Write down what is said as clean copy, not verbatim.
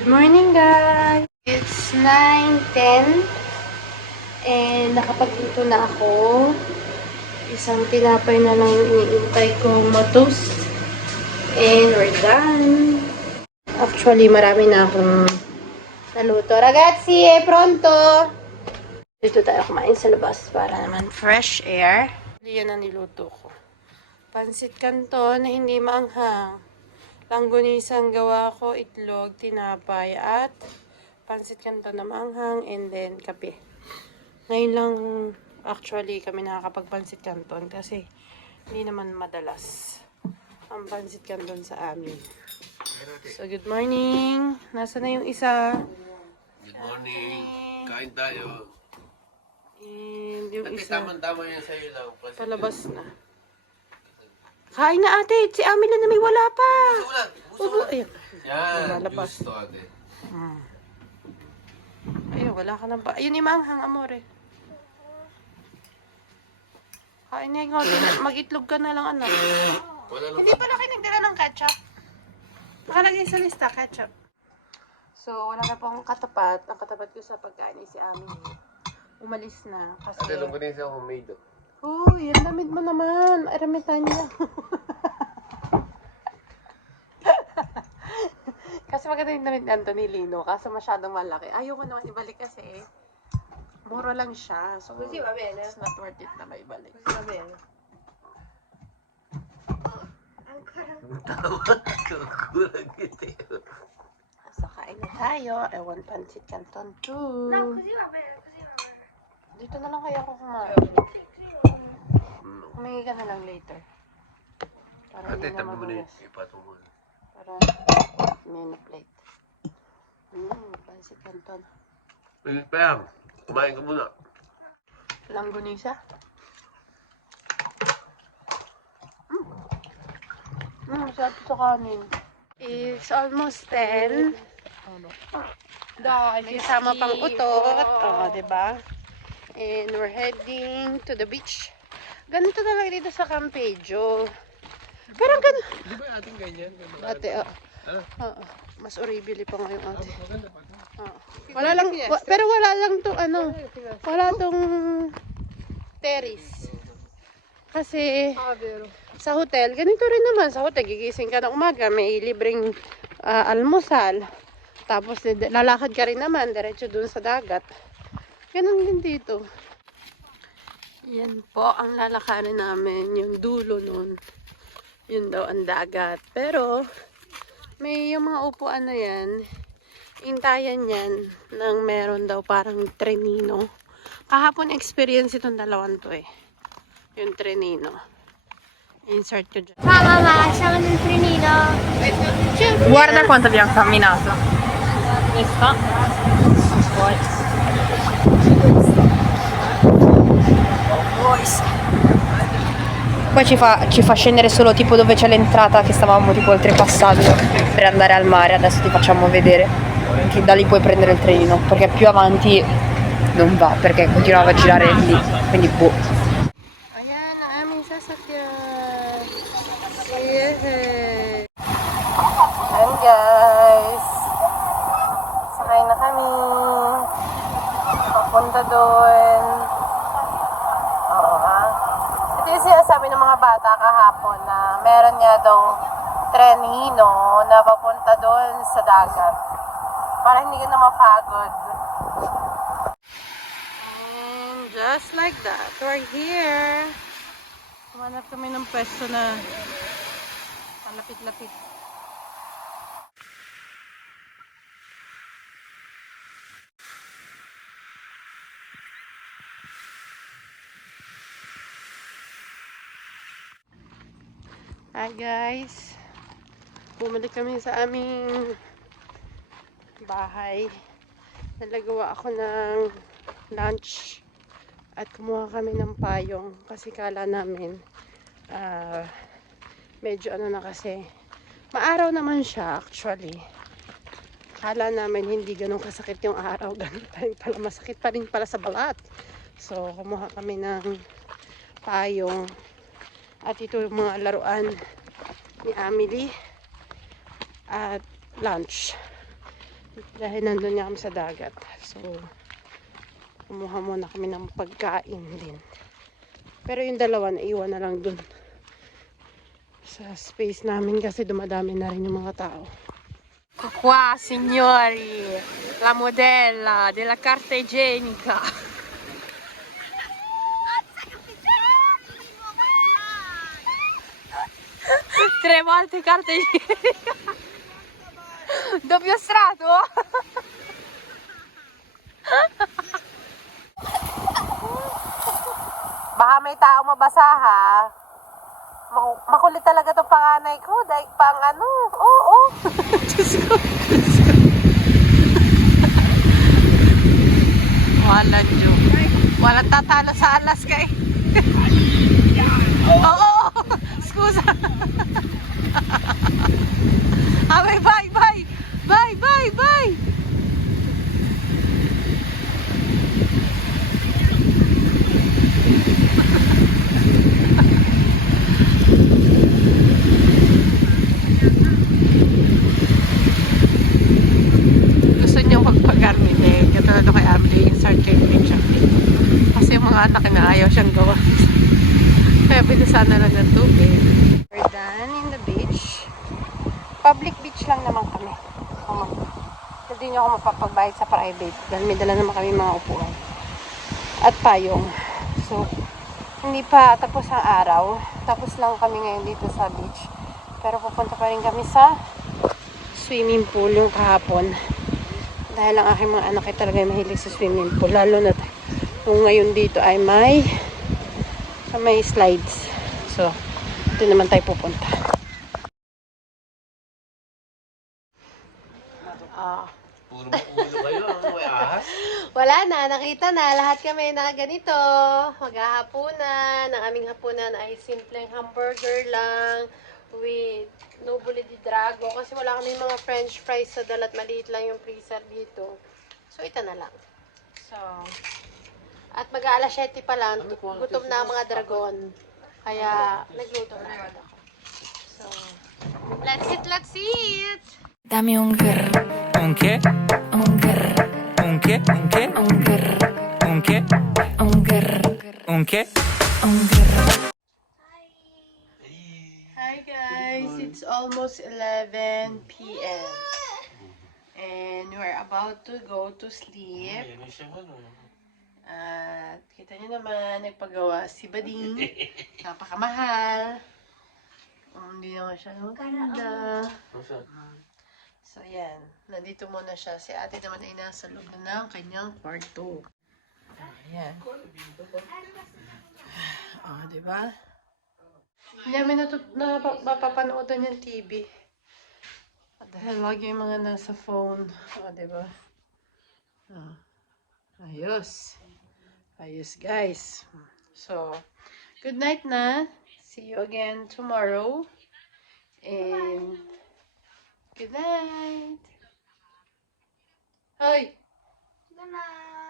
Good morning, guys! It's 9:10 and nakapagluto na ako. Isang tinapay na lang yung iniintay kong ma-toast. And we're done. Actually, marami na akong naluto. Ragazzi, pronto! Dito tayo kumain sa labas para naman fresh air. Yan ang niluto ko. Pansit canton na hindi maanghang. Langgonisang gawa ko, itlog, tinapay, at pansit canton na maanghang, and then kape. Ngayon lang actually kami nakakapag-pansit canton kasi hindi naman madalas ang pansit canton sa amin. So, good morning! Nasaan na yung isa? Good morning! Kain tayo! And yung Ate, isa, tama-tama yan sa'yo lang. palabas na. Kain na ate! Si Amila na may wala pa! Gusto mo lang! Gusto mo Upo, lang! ayun. Yan! Lumalabas. Gusto ate. Ayun, wala ka nang pa. Ayun yung maanghang, amore. Kain na yung mag-itlog ka na lang, anak. Wala lang. Hindi pala kayo nagdala ng ketchup. Nakalagay sa lista, ketchup. So, wala na po akong katapat. Ang katapat ko sa pagkain ay si Ami. Umalis na. Kasi... Ate, lang ko din sa homemade. Uy, ang damit mo naman. Aramitan niya. Kasi maganda yung damit ni Anthony Lino. Kaso masyadong malaki. Ayaw ko naman ibalik kasi. Mura lang siya. So, it's not worth it na maibalik. Kukurang kita. So, kain na tayo. I want pancit canton too. Dito na lang kaya ako kumain. Humingi ka na lang later. Para Ate, hindi na tabi mo na yun. magulas. Ipatong mo. Para menu plate. Pancit canton. Pilit pa yan. Kumain ka muna. Langgonisa. Sarap sa kanin. It's almost 10. May kasama pang utot. Oh, diba? And we're heading to the beach. Ganito talaga dito sa Campejo. Pero ang ganda. Di ba ating ganyan? Ate, oo. Mas oribili pa ngayon ate. Wala lang, pero wala lang to ano. Wala tong terrace. Kasi sa hotel, ganito rin naman. Sa hotel, gigising ka ng umaga, may libreng almusal. Tapos lalakad ka rin naman, diretso dun sa dagat. Ganun din dito. Yan po ang lalakarin namin, yung dulo nun. Yun daw ang dagat. Pero, may yung mga upuan na yan, intayan yan ng meron daw parang trenino. Kahapon experience itong dalawang to eh. Yung trenino. Insert ko dyan. Mamma, siamo nel trenino. Guarda quanto abbiamo camminato. Questa. Poi. Poi ci fa scendere solo tipo dove c'è l'entrata che stavamo tipo oltrepassando per andare al mare. Adesso ti facciamo vedere che da lì puoi prendere il trenino, perché più avanti non va, perché continuava a girare lì, quindi boh. Ayan, ang aming sasakyan. Yay! Ayan guys. Sakay na kami. Papunta doon. Oo ha. Ito yung sinasabi ng mga bata kahapon na meron nga daw trenino na papunta doon sa dagat. Para hindi ka na mapagod. And just like that, we're here. Kumanap kami ng pwesto na malapit-lapit. Hi guys, bumalik kami sa aming bahay. Nalagawa ako ng lunch at kumuha kami ng payong kasi kala namin medyo ano na kasi maaraw naman siya actually. Kala namin hindi ganun kasakit yung araw, ganun pa rin pala, masakit pa rin pala sa balat. So kumuha kami ng payong. At ito yung mga laruan ni Emily at lunch. Dahil nandun niya kami sa dagat. So, kumuha muna kami ng pagkain din. Pero yung dalawa, naiwan na lang dun. Sa space namin kasi dumadami na rin yung mga tao. Qua, signori, la modella della carta igienica. Tre volte carta igienica. Doppio strato? Baka may tao mabasa ha. Makulit talaga itong panganay ko. Dahil pang ano. Oo. Diyos ko. Walang joke. Walang tatalo sa Alaska eh. Oo. Scusa. Bye, bye, bye. Bye, bye, bye. Gusto niyang magpag-armine. Katulad ko kay Amley, yung Sergeant Richard. Kasi yung mga anak na ayaw siyang gawa. Kaya binasan na lang ng tubig. We're done in the beach. Public beach lang naman kami. Hindi nyo ako mapapagbayad sa private. Dahil may dala naman kami mga upuan. At payong. So, hindi pa tapos ang araw. Tapos lang kami ngayon dito sa beach. Pero pupunta pa rin kami sa swimming pool yung kahapon. Dahil ang aking mga anak ay talaga mahilig sa swimming pool. Lalo na yung ngayon dito ay may slides. So, ito naman tayo pupunta. Puro kayo, may ahas. Wala na, nakita na. Lahat kami na ganito. Maghahapunan. Ang aming hapunan ay simpleng hamburger lang with nubuli di drago. Kasi wala kami mga french fries sa dalat. Maliit lang yung freezer dito. So, ito na lang. So, at mag-aalas 7 pa lang. Gutom na ang mga dragon. Kaya, nagluto na agad ako. So, let's eat, let's eat! Dame un grr. ¿Un qué? Un grr. ¿Un qué? ¿Un qué? Un grr. ¿Un qué? Un grr. ¿Un qué? Un grr. Hi guys, it's almost 11 p.m. And we're about to go to sleep. At kita nyo naman, nagpagawa si Bading. Napakamahal. Hindi naman siya maganda. So yan, nandito muna siya. Si ate naman ay nasa loob na ng kanyang kwarto. Ayan. Diba? Hindi namin mapapanoodan yung TV. Dahil lagi yung mga nasa phone. Diba? Ayos. Ayos, guys. So, good night na. See you again tomorrow. And, good night. Hi. Good night.